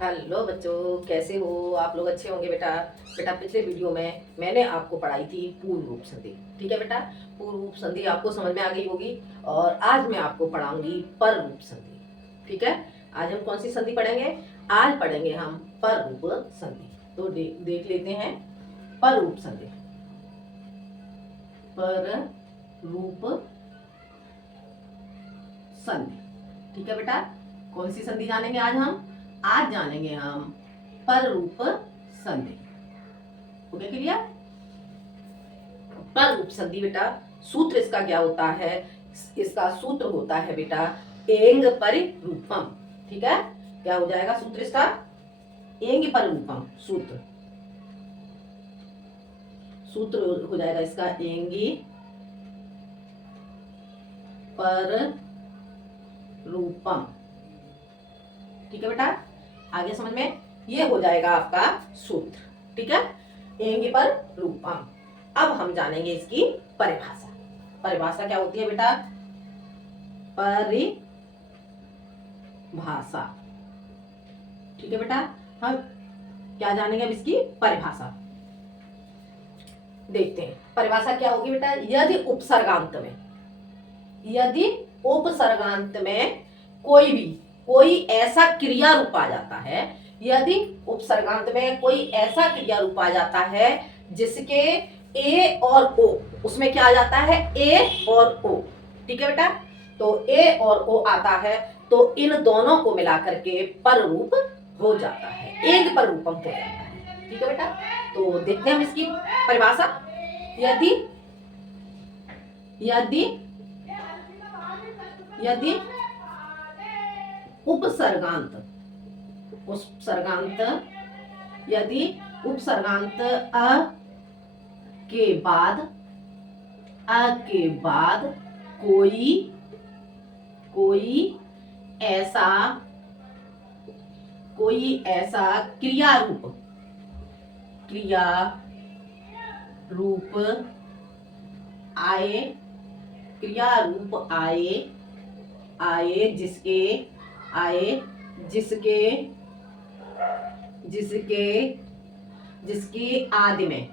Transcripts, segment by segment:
Hello बच्चों, कैसे हो आप लोग? अच्छे होंगे बेटा। बेटा पिछले वीडियो में मैंने आपको पढ़ाई थी पूर्ण रूप संधि। ठीक है बेटा, पूर्ण रूप संधि आपको समझ में आ गई होगी। और आज मैं आपको पढ़ाऊंगी पर रूप संधि। ठीक है, आज हम कौन सी संधि पढ़ेंगे? आज पढ़ेंगे हम पर रूप संधि। तो देख लेते हैं पर रूप संधि। पर रूप संधि। ठीक है बेटा, कौन सी संधि जानेंगे आज हम? आज जानेंगे हम पर रूप संधि। हो गया क्लियर? पर रूप संधि बेटा, सूत्र इसका क्या होता है? इसका सूत्र होता है बेटा एंग परिरूपम। ठीक है, क्या हो जाएगा सूत्र इसका? एंग परिरूपम। सूत्र सूत्र हो जाएगा इसका एंगी पर रूपम। ठीक है बेटा, आगे समझ में? ये हो जाएगा आपका सूत्र। ठीक है, एंगी पर रूपम। अब हम जानेंगे इसकी परिभाषा। परिभाषा क्या होती है बेटा? परिभाषा। ठीक है बेटा, हम क्या जानेंगे अब? इसकी परिभाषा देखते हैं। परिभाषा क्या होगी बेटा? यदि उपसर्गांत में कोई ऐसा क्रिया रूप आ जाता है, यदि उपसर्गांत में कोई ऐसा क्रिया रूप आ जाता है जिसके ए और ओ, उसमें क्या आ जाता है? ए और ओ। ठीक है बेटा, तो ए और ओ आता है तो इन दोनों को मिलाकर के पर रूप हो जाता है, एक पर रूपम हो जाता है। ठीक है बेटा, तो देखते हैं हम इसकी परिभाषा। यदि यदि यदि उपसर्गांत उपसर्गांत यदि उपसर्गांत अ के बाद कोई ऐसा क्रिया रूप आए जिसके आदि में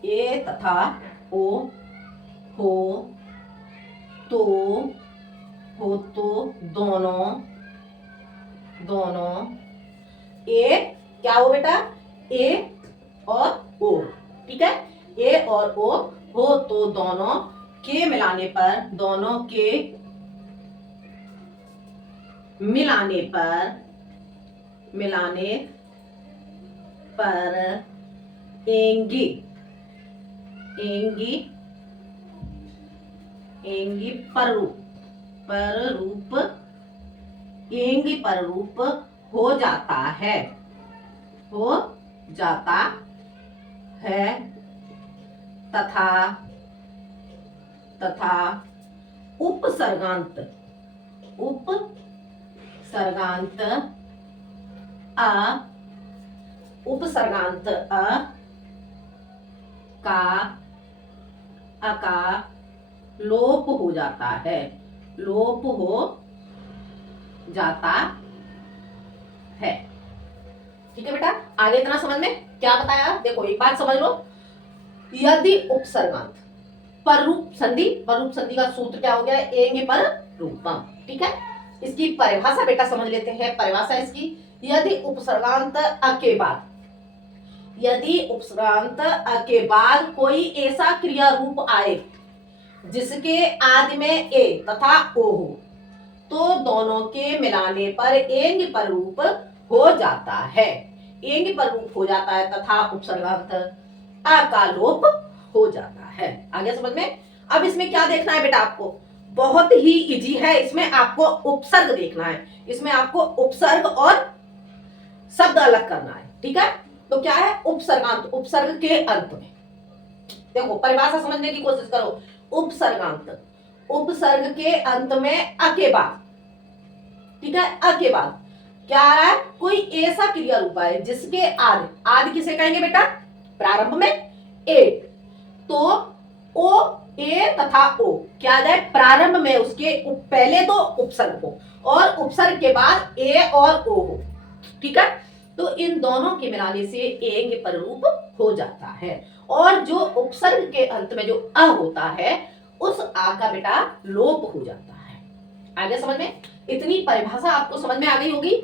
ए तथा ओ हो तो दोनों ए क्या हो बेटा? ए और ओ। ठीक है, ए और ओ हो तो दोनों के मिलाने पर एंगी पर रूप हो जाता है तथा उपसर्गांत का लोप हो जाता है। ठीक है बेटा, आगे इतना समझ में क्या बताया? देखो एक बात समझ लो। यदि उपसर्गांत पर रूप संधि का सूत्र क्या हो गया? एंगे पर रूपम। ठीक है, इसकी परिभाषा बेटा समझ लेते हैं। परिभाषा इसकी, यदि उपसर्गांत के बाद कोई ऐसा क्रिया रूप आए जिसके आदि में ए तथा ओ हो तो दोनों के मिलाने पर एंग पर रूप हो जाता है। एंग पर रूप हो जाता है तथा उपसर्गांत अ का लोप हो जाता है। आगे समझ में? अब इसमें क्या देखना है बेटा आपको? बहुत ही इजी है। इसमें आपको उपसर्ग देखना है। इसमें आपको उपसर्ग और शब्द अलग करना है। ठीक है, तो क्या है? उपसर्गांत उपसर्ग के अंत में। देखो परिभाषा समझने की कोशिश करो। उपसर्गांत उपसर्ग के अंत में अ के बाद, ठीक है, अ के बाद क्या आ रहा है, कोई ऐसा क्रिया रूप आए जिसके आदि, आदि किसे कहेंगे बेटा, प्रारंभ में ए, तो ओ, ए तथा ओ क्या आ जाए, प्रारंभ में उसके पहले तो उपसर्ग हो और उपसर्ग के बाद ए और ओ हो, ठीक है, तो इन दोनों के मिलाने से एंग पररूप हो जाता है। और जो उपसर्ग के अंत में जो अ होता है उस आ का बेटा लोप हो जाता है। आगे समझ में, इतनी परिभाषा आपको समझ में आ गई होगी।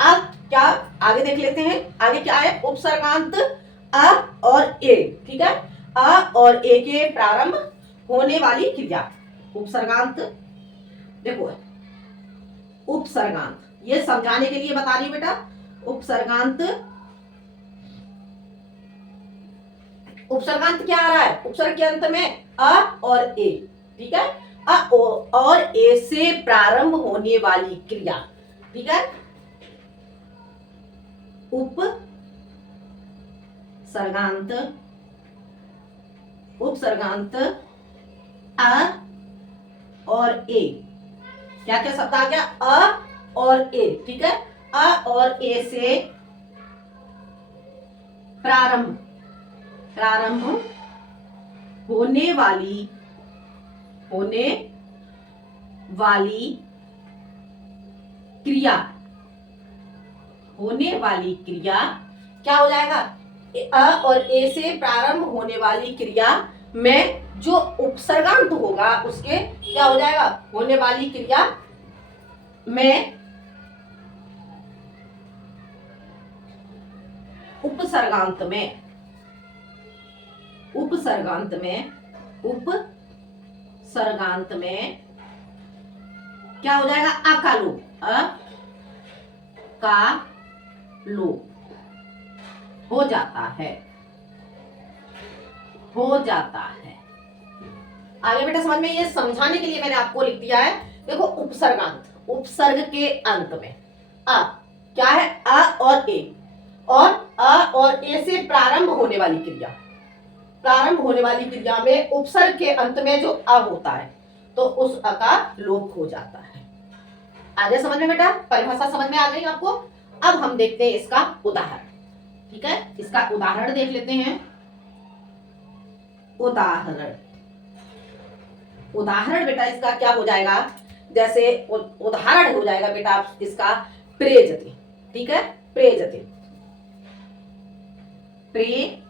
अब क्या आगे देख लेते हैं, आगे क्या है, उपसर्गांत अ और ए, ठीक है, अ और ए के प्रारंभ होने वाली क्रिया, उपसर्गांत, देखो उपसर्गांत, ये समझाने के लिए बता रही हूं बेटा, उपसर्गांत, उपसर्गांत क्या आ रहा है, उपसर्ग के अंत में अ और ए, ठीक है, अ और ए से प्रारंभ होने वाली क्रिया, ठीक है, उपसर्गांत, उपसर्गांत अ और ए, क्या क्या शब्द आ गया, अ और ए, ठीक है, अ और ए से प्रारंभ, प्रारंभ होने वाली, होने वाली क्रिया, होने वाली क्रिया क्या हो जाएगा, अ और ए से प्रारंभ होने वाली क्रिया में जो उपसर्गांत होगा उसके क्या हो जाएगा, होने वाली क्रिया में उपसर्गांत में, उपसर्गांत में, उपसर्गांत में क्या हो जाएगा, अ का लोप, अ का लोप हो जाता है, हो जाता है। आगे बेटा समझ में, ये समझाने के लिए मैंने आपको लिख दिया है, देखो उपसर्गांत, उपसर्ग के अंत में अ, क्या है, अ और ए, और अ और ए से प्रारंभ होने वाली क्रिया, प्रारंभ होने वाली क्रिया में उपसर्ग के अंत में जो अ होता है तो उस अ का लोप हो जाता है। आगे समझ में बेटा, परिभाषा समझ में आ गई आपको। अब हम देखते हैं इसका उदाहरण, ठीक है, इसका उदाहरण देख लेते हैं। उदाहरण, उदाहरण बेटा इसका क्या हो जाएगा, जैसे उदाहरण हो जाएगा बेटा इसका प्रेजति, ठीक है, प्रेजति, प्रेजति,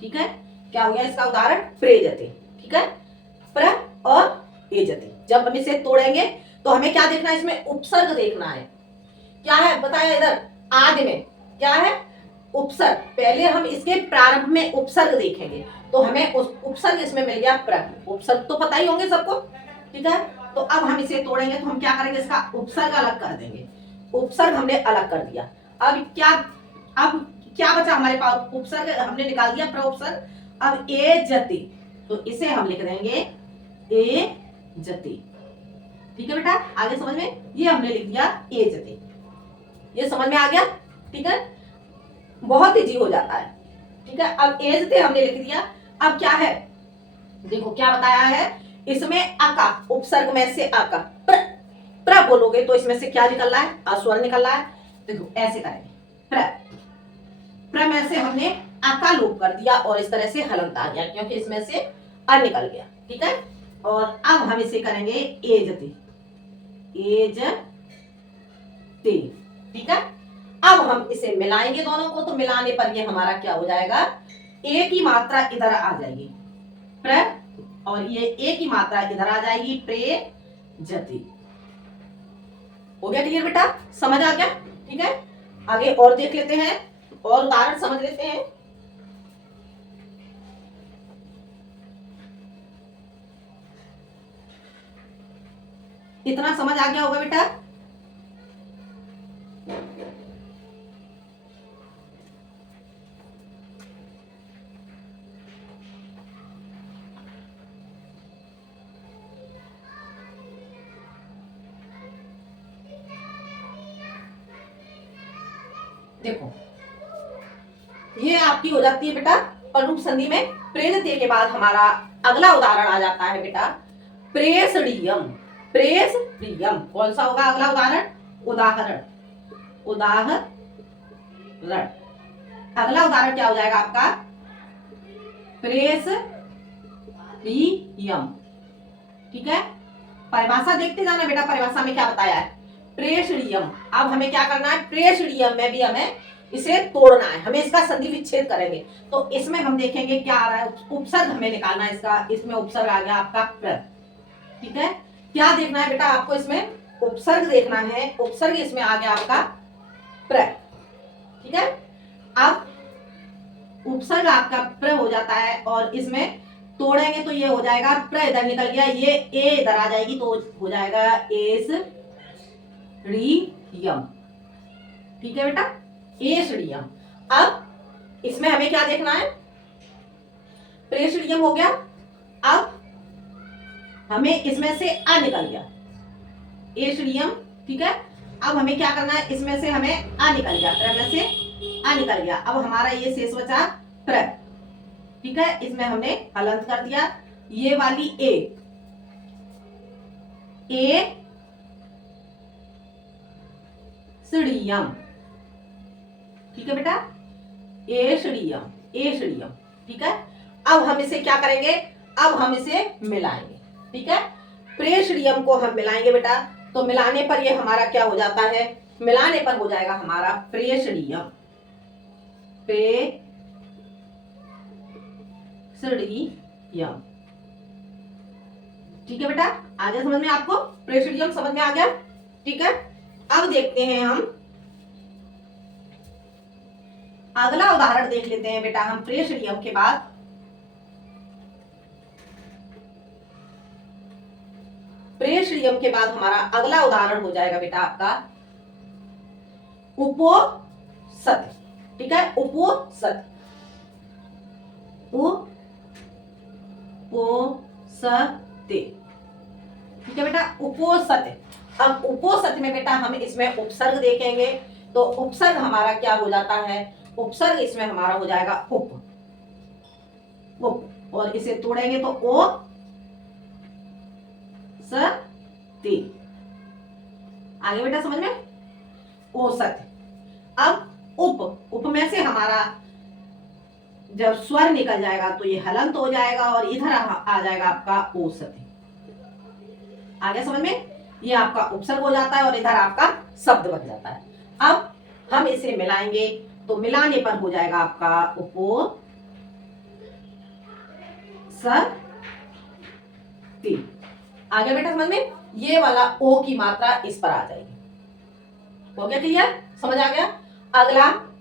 ठीक है, क्या हो गया इसका उदाहरण, प्रेजति, ठीक है, प्र और एजति, जब हम इसे तोड़ेंगे तो हमें क्या देखना है, इसमें उपसर्ग देखना है, क्या है बताया इधर, आदि में क्या है, उपसर्ग, पहले हम इसके प्रारंभ में उपसर्ग देखेंगे तो हमें उस उपसर्ग इसमें मिल गया प्र, उपसर्ग तो पता ही होंगे सबको, ठीक है, तो अब हम इसे तोड़ेंगे तो हम क्या करेंगे, इसका उपसर्ग अलग कर देंगे, उपसर्ग हमने अलग कर दिया, अब क्या बचा हमारे पास, उपसर्ग हमने निकाल दिया, प्र उपसर्ग, अब ए जति, तो इसे हम लिख देंगे ए जति, ठीक है बेटा, आगे समझ में, ये हमने लिख दिया ए जति, ये समझ में आ गया, ठीक है, बहुत इजी हो जाता है, ठीक है, अब ए जति हमने लिख दिया, अब क्या है, देखो क्या बताया है, इसमें अ का, उपसर्ग में से अ का प्र बोलोगे तो इसमें से क्या निकल रहा है, अस्वर निकल रहा है, देखो ऐसे करेंगे, प्र में से हमने अ का लोप कर दिया और इस तरह से हलंत आ गया क्योंकि इसमें से अ निकल गया, ठीक है, और अब हम इसे करेंगे एजति, एजति, ठीक है, अब हम इसे मिलाएंगे दोनों को, तो मिलाने पर ये हमारा क्या हो जाएगा, ए की मात्रा इधर आ जाएगी प्र, और ये ए की मात्रा इधर आ जाएगी प्रे जति, हो गया क्लियर बेटा, समझ आ गया, ठीक है, आगे और देख लेते हैं और उदाहरण समझ लेते हैं। इतना समझ आ गया होगा बेटा, देखो ये आपकी हो जाती है बेटा पररूप संधि में प्रेजते के बाद हमारा अगला उदाहरण आ जाता है बेटा प्रेषणीयम। प्रेषणीयम कौन सा होगा अगला उदाहरण? उदाहरण। उदाहरण अगला उदाहरण क्या हो जाएगा आपका? प्रेषणीयम। ठीक है, परिभाषा देखते जाना बेटा, परिभाषा में क्या बताया है? प्रेषणीयम। अब हमें क्या करना है? प्रेषणीयम में भी हमें इसे तोड़ना है, हमें इसका संधि विच्छेद करेंगे। तो इसमें हम देखेंगे क्या आ रहा है, उपसर्ग हमें निकालना है इसका। इसमें उपसर्ग आ गया आपका प्र। ठीक है, क्या देखना है बेटा आपको? इसमें उपसर्ग देखना है। उपसर्ग इसमें आ गया आपका प्र। ठीक है, अब उपसर्ग आपका प्र हो जाता है और इसमें तोड़ेंगे तो ये हो जाएगा प्र इधर निकल गया, ये ए इधर आ जाएगी तो हो जाएगा एस ऋयम। ठीक है बेटा, एषणीयम। अब इसमें हमें क्या देखना है? प्रेषणीयम हो गया। अब हमें इसमें से अ निकल गया, एषणीयम। ठीक है, अब हमें क्या करना है? इसमें से हमें अ निकल गया, प्र में से अ निकल गया। अब हमारा ये शेष बचा प्र। ठीक है, इसमें हमने हलंत कर दिया। ये वाली ए एषणीयम। ठीक है बेटा, एषणीयम, एषणीयम। ठीक है, अब हम इसे क्या करेंगे? अब हम इसे मिलाएंगे। ठीक है, प्रेषणीयम को हम मिलाएंगे बेटा, तो मिलाने पर ये हमारा क्या हो जाता है? मिलाने पर हो जाएगा हमारा प्रेषणीयम। प्रेषणीयम। ठीक है बेटा, आ गया समझ में आपको? प्रेषणीयम समझ में आ गया? ठीक है, अब देखते हैं हम अगला उदाहरण देख लेते हैं बेटा हम प्रेषणीयम के बाद। प्रेषणीयम के बाद हमारा अगला उदाहरण हो जाएगा बेटा आपका उपोसत। ठीक है, उपोसत। उपोसते। ठीक है बेटा, उपोसत। अब उपोसत में बेटा हम इसमें उपसर्ग देखेंगे, तो उपसर्ग हमारा क्या हो जाता है? उपसर्ग इसमें हमारा हो जाएगा उप। उप और इसे तोड़ेंगे तो ओ सती। आगे बेटा समझ में? ओसत। अब उप में से हमारा जब स्वर निकल जाएगा तो ये हलंत हो जाएगा और इधर आ जाएगा आपका ओसती। आगे समझ में? ये आपका उपसर्ग हो जाता है और इधर आपका शब्द बन जाता है। अब हम इसे मिलाएंगे तो मिलाने पर हो जाएगा आपका उपो सती। आगे बेटा समझ में? ये वाला ओ की मात्रा इस पर आ जाएगी। हो गया क्लियर? समझ आ गया?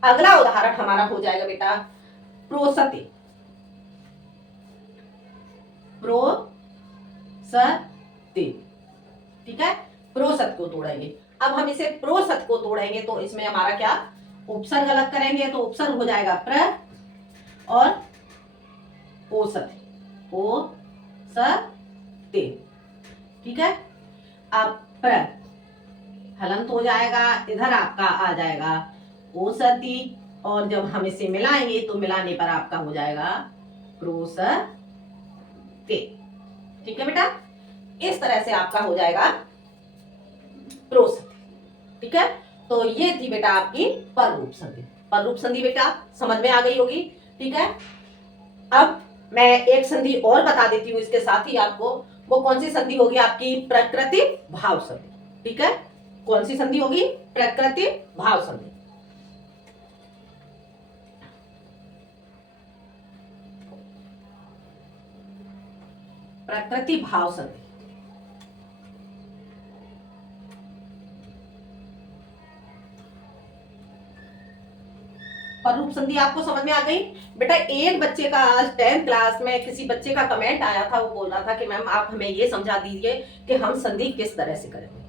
अगला उदाहरण हमारा हो जाएगा बेटा प्रोसते। प्रोसते। ठीक है, प्रोसत को तोड़ेंगे। अब हम इसे प्रोसत को तोड़ेंगे तो इसमें हमारा क्या? उपसर्ग अलग करेंगे तो उपसर्ग हो जाएगा प्र और ओसत। ओसते। ठीक है, अब प्र हलंत हो जाएगा, इधर आपका आ जाएगा ओसती और जब हम इसे मिलाएंगे तो मिलाने पर आपका हो जाएगा प्रोसते। ठीक है बेटा, इस तरह से आपका हो जाएगा प्रोसते। ठीक है, तो ये थी बेटा आपकी पररूप संधि। पररूप संधि बेटा समझ में आ गई होगी। ठीक है, अब मैं एक संधि और बता देती हूँ इसके साथ ही आपको। वो कौन सी संधि होगी? आपकी प्रकृति भाव संधि। ठीक है, कौन सी संधि होगी? प्रकृति भाव संधि। प्रकृति भाव संधि। पररूप संधि आपको समझ में आ गई बेटा? एक बच्चे का आज 10th क्लास में किसी बच्चे का कमेंट आया था, वो बोल रहा था कि मैम आप हमें ये समझा दीजिए कि हम संधि किस तरह से करेंगे।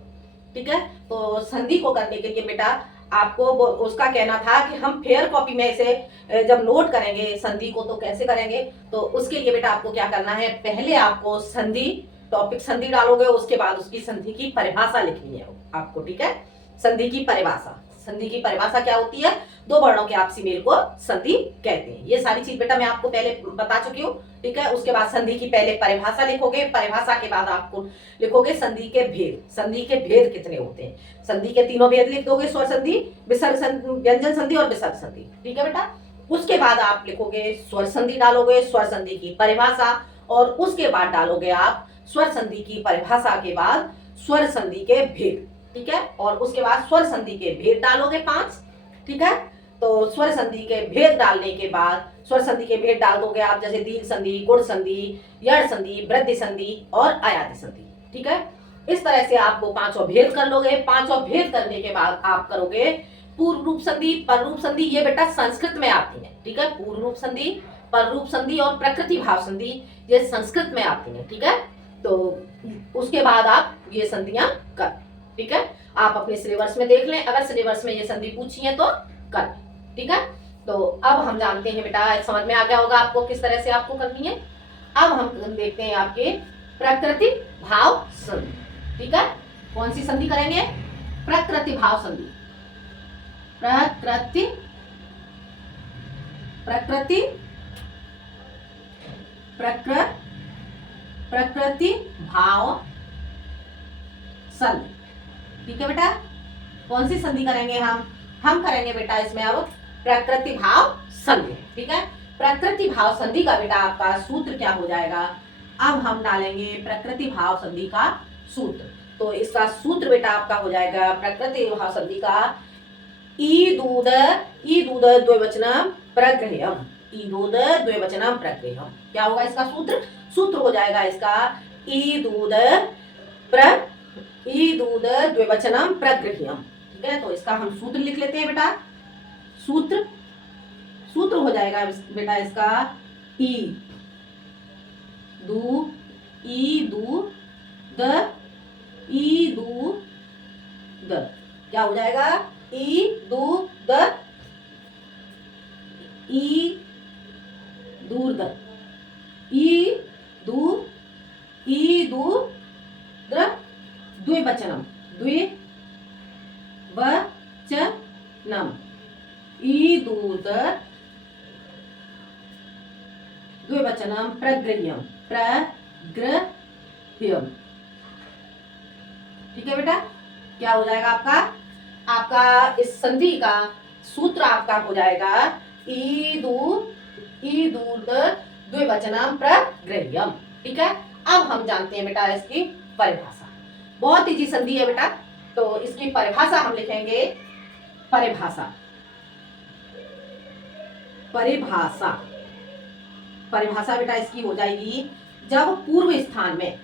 ठीक है, तो संधि को करने के लिए बेटा आपको उसका कहना था कि हम फेयर कॉपी में इसे जब नोट करेंगे संधि को तो कैसे करेंगे। तो उसके लिए बेटा आपको क्या करना है? पहले आपको संधि टॉपिक संधि डालोगे, उसके बाद उसकी संधि की परिभाषा लिखनी है आपको। ठीक है, संधि की परिभाषा संधि की परिभाषा क्या होती है, दो वर्णों के आपसी मेल को संधि कहते हैं। ये सारी चीज बेटा मैं आपको पहले बता चुकी हूँ, ठीक है। उसके बाद संधि की पहले परिभाषा लिखोगे, परिभाषा के बाद आपको लिखोगे संधि के भेद। संधि के भेद कितने होते हैं, संधि के तीनों भेद लिख दोगे, स्वर संधि, विसर्ग संधि, व्यंजन संधि और विसर्ग संधि, ठीक है बेटा। उसके बाद आप लिखोगे स्वर संधि, डालोगे स्वर संधि की परिभाषा, और उसके बाद डालोगे आप स्वर संधि की परिभाषा के बाद स्वर संधि के भेद, ठीक है। और उसके बाद स्वर संधि के भेद डालोगे 5, ठीक है। तो स्वर संधि के भेद डालने के बाद स्वर संधि के भेद डाल दोगे आप, जैसे दीर्घ संधि, गुण संधि, यड़ संधि, वृद्धि संधि और आयाति संधि, ठीक है। इस तरह से आपको पांचों भेद कर लोगे। पांचों भेद करने के बाद आप करोगे पूर्व रूप संधि, पर रूप संधि, ये बेटा संस्कृत में आती है, ठीक है। पूर्व रूप संधि, पर रूप संधि और प्रकृति भाव संधि ये संस्कृत में आती है, ठीक है। तो उसके बाद आप ये संधियां कर, ठीक है। आप अपने सिलेबस में देख लें, अगर सिलेबस में ये संधि पूछी है तो कर, ठीक है। तो अब हम जानते हैं बेटा, समझ में आ गया होगा आपको किस तरह से आपको करनी है। अब हम देखते हैं आपके प्रकृति भाव संधि, ठीक है। कौन सी संधि करेंगे, प्रकृति भाव संधि। प्रकृति प्रकृति प्रकृति भाव संधि, ठीक है बेटा। कौन सी संधि करेंगे हम करेंगे बेटा इसमें अब प्रकृति भाव संधि, ठीक है। प्रकृति भाव संधि का बेटा आपका सूत्र क्या हो जाएगा, अब हम डालेंगे प्रकृति भाव संधि का सूत्र। तो इसका सूत्र बेटा आपका हो जाएगा प्रकृति भाव संधि का ई दूध द्विवचनम प्रग्रह्यम, ई दूध द्विवचनम प्रग्रह्यम। क्या होगा इसका सूत्र, सूत्र हो जाएगा इसका ई दूध द्विवचनम प्रग्रह्यम, ठीक है। तो इसका हम सूत्र लिख लेते हैं बेटा। सूत्र हो जाएगा बेटा इसका ई दू द, क्या हो जाएगा ई दूध द्विवचनम द्विवचनम प्रग्रह्यम, ठीक है बेटा। क्या हो जाएगा आपका इस संधि का सूत्र आपका हो जाएगा ई दूध द्विवचनम प्रग्रह्यम, ठीक है। अब हम जानते हैं बेटा इसकी परिभाषा, बहुत इजी संधि है बेटा। तो इसकी परिभाषा हम लिखेंगे, परिभाषा बेटा इसकी हो जाएगी, जब पूर्व स्थान में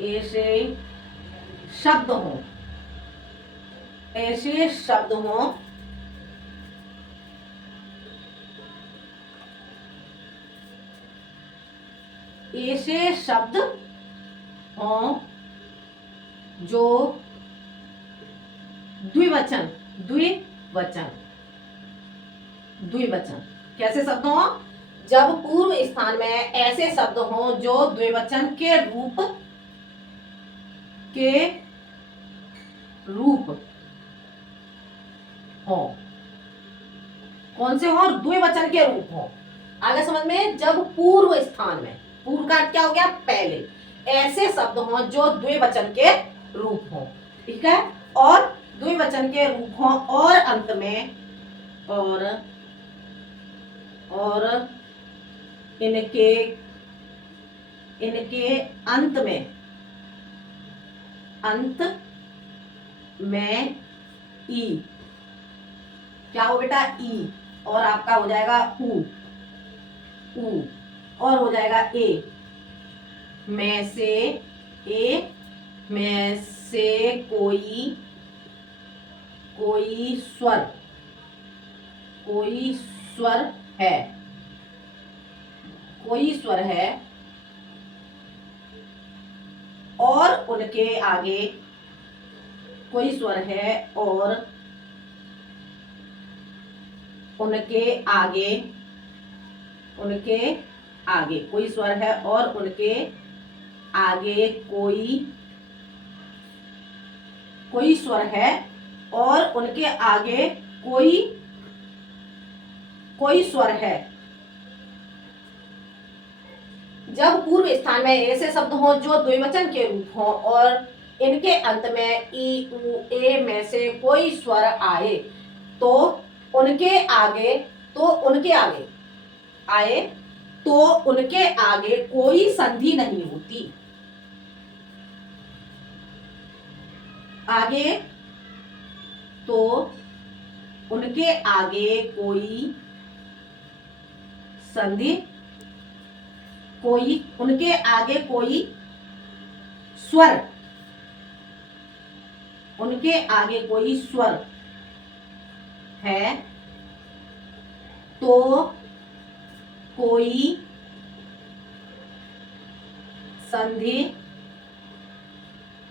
ऐसे शब्द हों, ऐसे शब्द हों जो द्विवचन, कैसे शब्द हों, जब पूर्व स्थान में ऐसे शब्द हों जो द्विवचन के रूप हो। कौन से हो, द्विवचन के रूप हो। आगे समझ में, जब पूर्व स्थान में, पूर्व का क्या हो गया पहले, ऐसे शब्द हों जो द्विवचन के रूप हो, ठीक है। और द्विवचन के रूप हो और अंत में और इनके अंत में ई, क्या हो बेटा ई, और आपका हो जाएगा ऊ, और हो जाएगा ए में से कोई स्वर है और उनके आगे कोई स्वर है और उनके आगे, उनके आगे कोई स्वर है और उनके आगे कोई स्वर है और उनके आगे कोई स्वर है। जब पूर्व स्थान में ऐसे शब्द हों जो द्विवचन के रूप हों और इनके अंत में ई उ ए में से कोई स्वर आए तो उनके आगे आए तो उनके आगे कोई संधि नहीं होती। आगे तो उनके आगे कोई संधि, उनके आगे कोई स्वर, उनके आगे कोई स्वर है तो कोई संधि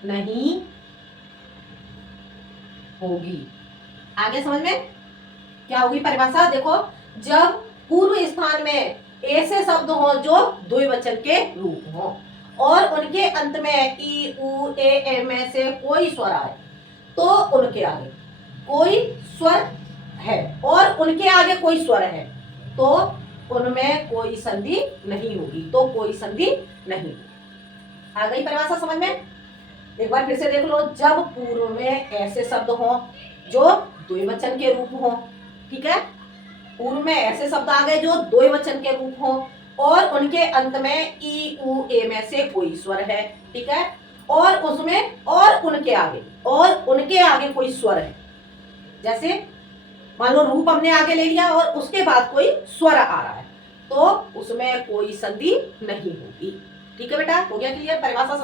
नहीं होगी। आगे समझ में क्या होगी परिभाषा? देखो, जब पूर्व स्थान में ऐसे शब्द हों जो द्विवचन के रूप हों और उनके अंत में ई उ ए में से कोई स्वर आए तो उनके आगे कोई स्वर है और उनके आगे कोई स्वर है तो उनमें कोई संधि नहीं होगी, तो कोई संधि नहीं। आ गई परिभाषा समझ में? एक बार फिर से देख लो। जब पूर्व में ऐसे शब्द हों जो द्विवचन के रूप हों, ठीक है, पूर्व में ऐसे शब्द आ गए जो द्विवचन के रूप हों और उनके अंत में ई उ ए में से कोई स्वर है, ठीक है, और उसमें और उनके आगे कोई स्वर है। जैसे मान लो रूप हमने आगे ले लिया और उसके बाद कोई स्वर आ रहा है तो उसमें कोई संधि नहीं होगी। ठीक है बेटा, हो गया क्लियर? परिभाषा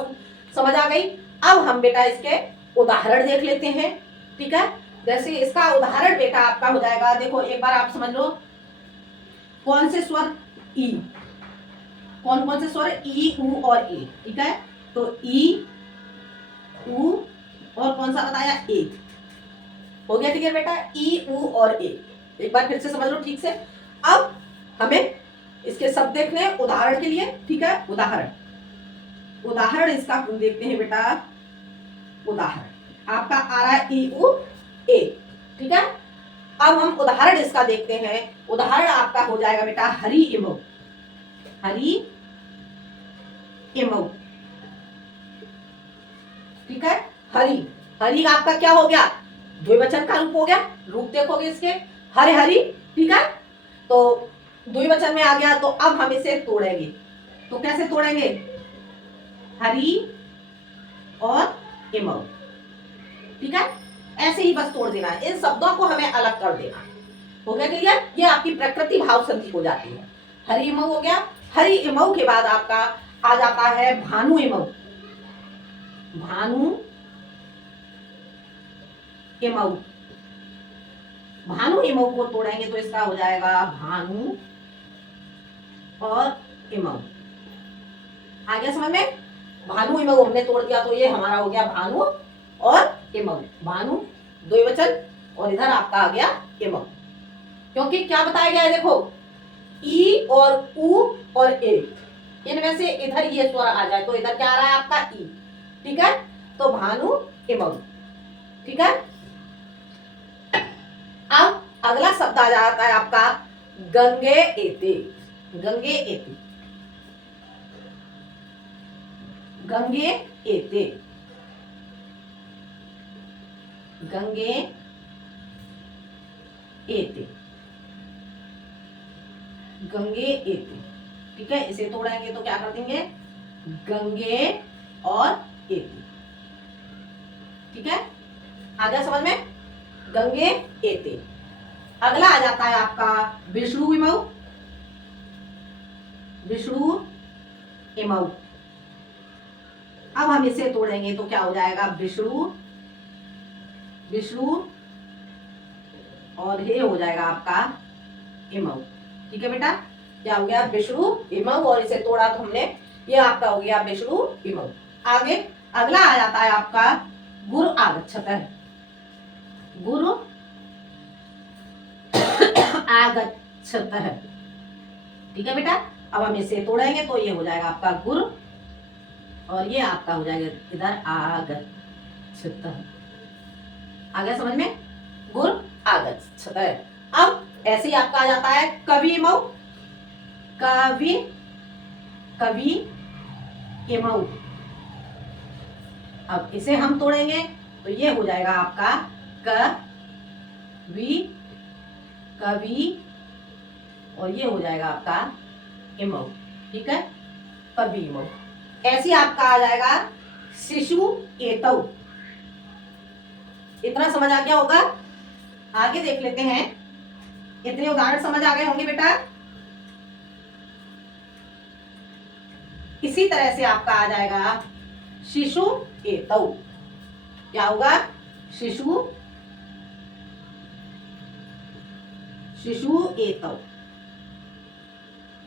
समझ आ गई। अब हम बेटा इसके उदाहरण देख लेते हैं, ठीक है। जैसे इसका उदाहरण बेटा आपका हो जाएगा, देखो एक बार आप समझ लो कौन से स्वर ई, कौन से स्वर ई उ और ए, ठीक है। तो ई उ और कौन सा बताया? ए। हो गया क्लियर बेटा? ई उ और ए। एक बार फिर से समझ लो ठीक से। अब हमें इसके शब्द देखने हैं उदाहरण के लिए, ठीक है। उदाहरण इसका देखते हैं बेटा। उदाहरण आपका आ रहा है ई उ ए, ठीक है। अब हम उदाहरण इसका देखते हैं। उदाहरण आपका हो जाएगा बेटा हरि इमऊ, हरि इमऊ, ठीक है। हरि आपका क्या हो गया? द्विवचन का रूप हो गया। रूप देखोगे इसके हरे हरि, ठीक है। तो द्विवचन में आ गया तो अब हम इसे तोड़ेंगे। तो कैसे तोड़ेंगे? हरि और इमऊ, ठीक है। ऐसे ही बस तोड़ देना है, इन शब्दों को हमें अलग कर देना। हो गया क्लियर? ये आपकी प्रकृति भाव संधि हो जाती है। हरि इमऊ हो गया। हरि इमऊ के बाद आपका आ जाता है भानु इमऊ, भानु इमऊ। भानु इमऊ को तोड़ेंगे तो इसका हो जाएगा भानु और इमऊ। आ गया समझ में? भानु इमऊ हमने तोड़ दिया तो ये हमारा हो गया भानु और इमऊ। भानु द्विवचन और इधर आपका आ गया इमऊ, क्योंकि क्या बताया गया है देखो, ई और उ और ए, इनमें से इधर ये स्वर आ जाए तो इधर क्या आ रहा है आपका ई, ठीक है। तो भानु इमऊ, ठीक है। अब अगला शब्द आ जाता है आपका गंगे एते, गंगे एते, गंगे एते, गंगे एते, गंगे एते, ठीक है। इसे तोड़ेंगे तो क्या कर देंगे? गंगे और एते, ठीक है। आ गया समझ में? गंगे एते। अगला आ जाता है आपका विष्णु इमऊ, विष्णु इमऊ। अब हम इसे तोड़ेंगे तो क्या हो जाएगा? विष्णु, विष्णु और ये हो जाएगा आपका इमऊ, ठीक है बेटा। क्या हो गया? विष्णु इमऊ, और इसे तोड़ा तो हमने, ये आपका हो गया विष्णु इमऊ। आगे अगला आ जाता है आपका गुरु आगच्छत, गुरु आगच्छतः। ठीक है बेटा, अब हम इसे तोड़ेंगे तो ये हो जाएगा आपका गुर और ये आपका हो जाएगा इधर आगच्छतः। आ गया समझ में? गुर आगच्छतः। अब ऐसे ही आपका आ जाता है कविमौ, कवि कवि इमौ। अब इसे हम तोड़ेंगे तो ये हो जाएगा आपका कवि कवि और ये हो जाएगा आपका इमौ। ठीक है, कवि इमौ। ऐसे आपका आ जाएगा शिशु एतौ। इतना समझ आ गया होगा? आगे देख लेते हैं। इतने उदाहरण समझ आ गए होंगे बेटा। इसी तरह से आपका आ जाएगा शिशु एतौ। क्या होगा? शिशु शिशु एतौ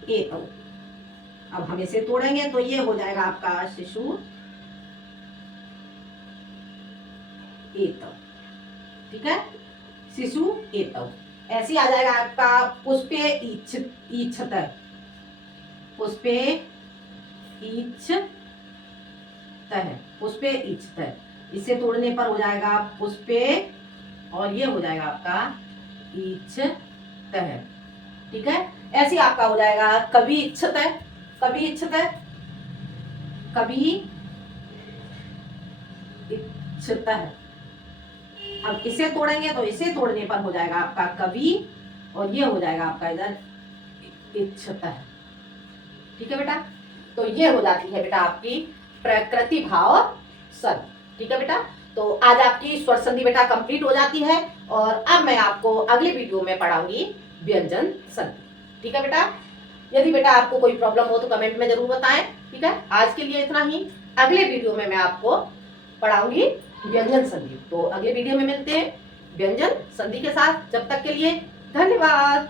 एतौ। अब हम इसे तोड़ेंगे तो ये हो जाएगा आपका शिशु एतौ। ठीक है, शिशु एतौ। ऐसे आ जाएगा आपका पुष्पे ईच्छत, पुष्पे ईच्छत, पुष्पे ईच्छत। इसे तोड़ने पर हो जाएगा पुष्पे और ये हो जाएगा आपका ईच्छत। ठीक है, ऐसे आपका हो जाएगा कवि इच्छत है, कवि इच्छत है, कवि इच्छत है। अब इसे तोड़ेंगे तो इसे तोड़ने पर हो जाएगा आपका कवि और ये हो जाएगा आपका इधर इच्छत है। ठीक है बेटा, तो ये हो जाती है बेटा आपकी प्रकृति भाव संधि। ठीक है बेटा, तो आज आपकी स्वर संधि बेटा कंप्लीट हो जाती है और अब मैं आपको अगले वीडियो में पढ़ाऊंगी व्यंजन संधि। ठीक है बेटा, यदि बेटा आपको कोई प्रॉब्लम हो तो कमेंट में जरूर बताएं। ठीक है, आज के लिए इतना ही। अगले वीडियो में मैं आपको पढ़ाऊंगी व्यंजन संधि। तो अगले वीडियो में मिलते हैं व्यंजन संधि के साथ। जब तक के लिए धन्यवाद।